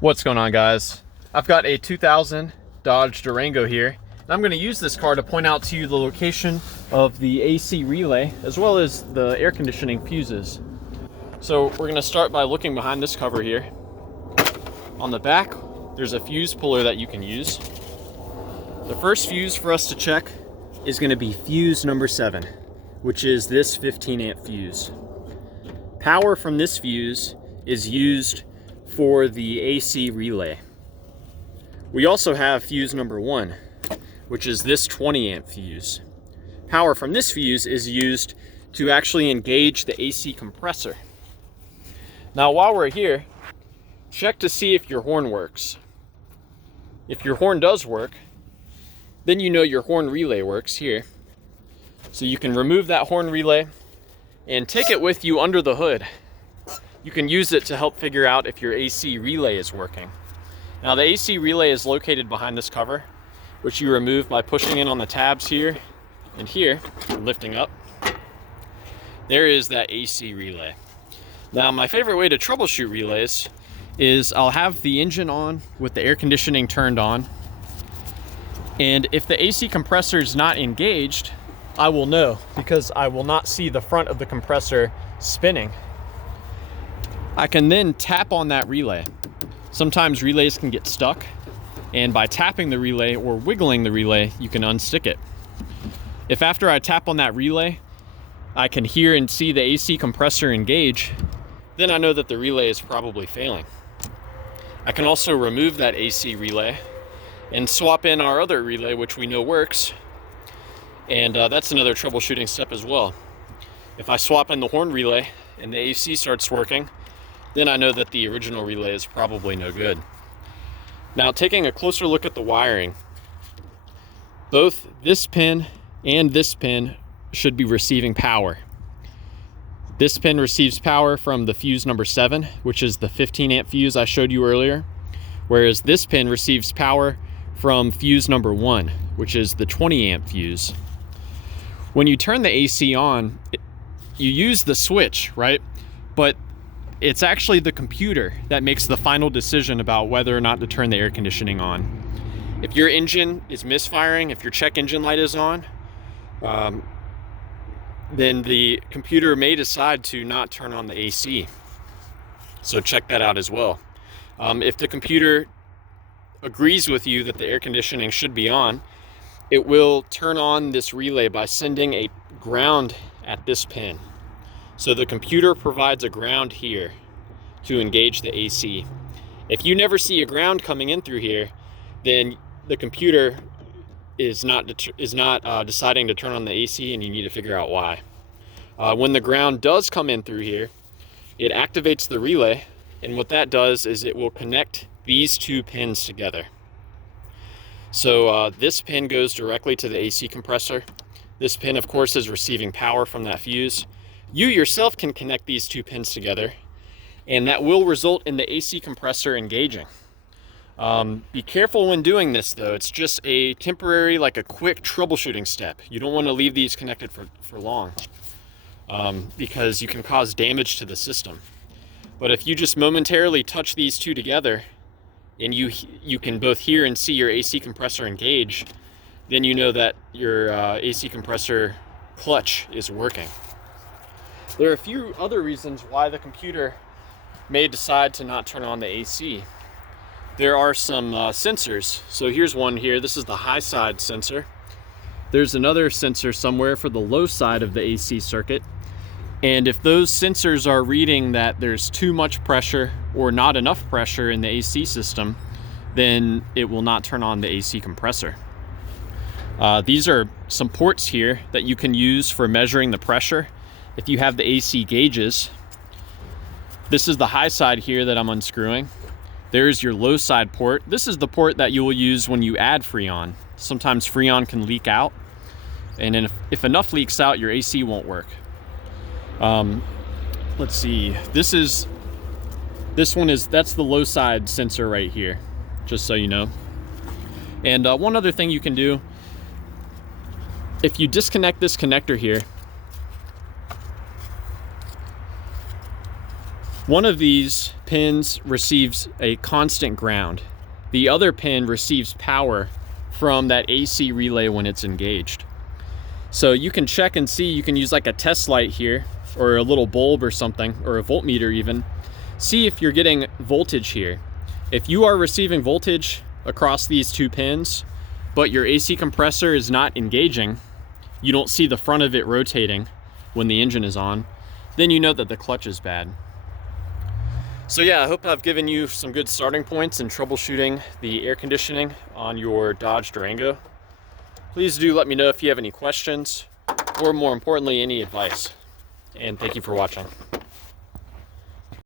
What's going on, guys? I've got a 2000 Dodge Durango here, and I'm going to use this car to point out to you the location of the AC relay as well as the air conditioning fuses. So we're going to start by looking behind this cover here. On the back, there's a fuse puller that you can use. The first fuse for us to check is going to be fuse number 7, which is this 15 amp fuse. Power from this fuse is used for the AC relay. We also have fuse number 1, which is this 20 amp fuse. Power from this fuse is used to actually engage the AC compressor. Now, while we're here, check to see if your horn works. If your horn does work, then you know your horn relay works here. So you can remove that horn relay and take it with you under the hood. You can use it to help figure out if your AC relay is working. Now, the AC relay is located behind this cover, which you remove by pushing in on the tabs here and here, lifting up. There is that AC relay. Now, my favorite way to troubleshoot relays is I'll have the engine on with the air conditioning turned on. And if the AC compressor is not engaged, I will know because I will not see the front of the compressor spinning. I can then tap on that relay. Sometimes relays can get stuck, and by tapping the relay or wiggling the relay, you can unstick it. If after I tap on that relay, I can hear and see the AC compressor engage, then I know that the relay is probably failing. I can also remove that AC relay and swap in our other relay, which we know works, and that's another troubleshooting step as well. If I swap in the horn relay and the AC starts working, then I know that the original relay is probably no good. Now, taking a closer look at the wiring, both this pin and this pin should be receiving power. This pin receives power from the fuse number 7, which is the 15 amp fuse I showed you earlier, whereas this pin receives power from fuse number 1, which is the 20 amp fuse. When you turn the AC on, you use the switch, right? But it's actually the computer that makes the final decision about whether or not to turn the air conditioning on. If your engine is misfiring, if your check engine light is on, then the computer may decide to not turn on the AC. So check that out as well. If the computer agrees with you that the air conditioning should be on, it will turn on this relay by sending a ground at this pin. So the computer provides a ground here to engage the AC. If you never see a ground coming in through here, then the computer is not deciding to turn on the AC, and you need to figure out why. When the ground does come in through here, it activates the relay, and what that does is it will connect these two pins together. So this pin goes directly to the AC compressor. This pin, of course, is receiving power from that fuse. You yourself can connect these two pins together, and that will result in the AC compressor engaging. Be careful when doing this, though. It's just a temporary, like a quick troubleshooting step. You don't want to leave these connected for long, because you can cause damage to the system. But if you just momentarily touch these two together, and you can both hear and see your AC compressor engage, then you know that your AC compressor clutch is working. There are a few other reasons why the computer may decide to not turn on the AC. There are some sensors. So here's one here. This is the high side sensor. There's another sensor somewhere for the low side of the AC circuit. And if those sensors are reading that there's too much pressure or not enough pressure in the AC system, then it will not turn on the AC compressor. These are some ports here that you can use for measuring the pressure. If you have the AC gauges, this is the high side here that I'm unscrewing. There's your low side port. This is the port that you will use when you add Freon. Sometimes Freon can leak out, and then if enough leaks out, your AC won't work. Let's see. That's the low side sensor right here, just so you know. And one other thing you can do, if you disconnect this connector here, One of these pins receives a constant ground. The other pin receives power from that AC relay when it's engaged. So you can check and see, you can use like a test light here, or a little bulb or something, or a voltmeter even. See if you're getting voltage here. If you are receiving voltage across these two pins, but your AC compressor is not engaging, you don't see the front of it rotating when the engine is on, then you know that the clutch is bad. So yeah, I hope I've given you some good starting points in troubleshooting the air conditioning on your Dodge Durango. Please do let me know if you have any questions, or more importantly, any advice. And thank you for watching.